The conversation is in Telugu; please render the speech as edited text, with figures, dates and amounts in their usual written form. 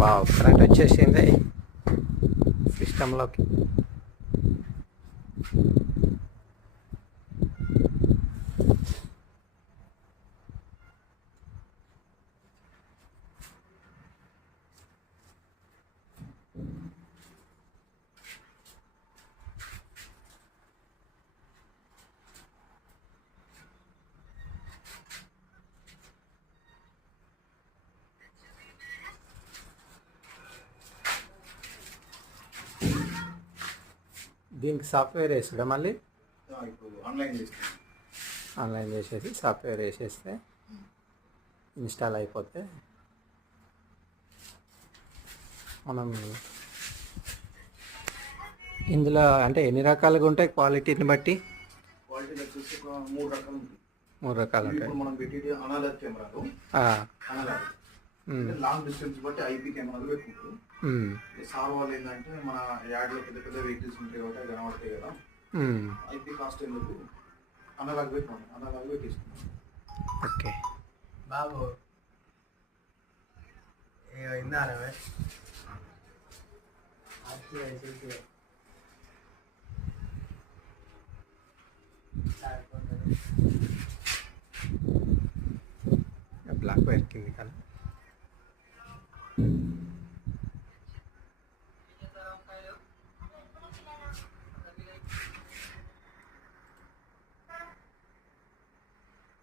వావ్, కరెంట్ వచ్చేసింది సిస్టంలోకి. దీనికి సాఫ్ట్వేర్ వేసుడా మళ్ళీ ఇప్పుడు ఆన్లైన్ చేస్తాను. ఆన్లైన్ చేసేసి సాఫ్ట్వేర్ వేసేస్తే ఇన్స్టాల్ అయిపోతే మనం ఇందులో అంటే ఎన్ని రకాలుగా ఉంటాయి క్వాలిటీని బట్టి? క్వాలిటీలో వచ్చేసి ఒక 3 రకాలు ఉంటాయి. 3 రకాలు ఉంటాయి. ఇప్పుడు మనం పెట్టేది అనలాగ్ కెమెరాలు. అనలాగ్ లాంగ్ డిస్టెన్స్ బట్టి ఐపీ కెమెరాలు పెట్టుకుంటారు. సార్ వాళ్ళు ఏంటంటే మన యాడ్లో పెద్ద పెద్ద వెహికల్స్ ఉంటాయి కాబట్టి అవి కనబడతాయి కదా, ఐపీ కాస్ట్ ఎందుకు అనలాగ్ పెట్టుకోండి, అనలాగ్ పెట్టేసుకున్నాం. ఓకే బాబు విన్నారా బ్లాక్ వైర్ కింది కానీ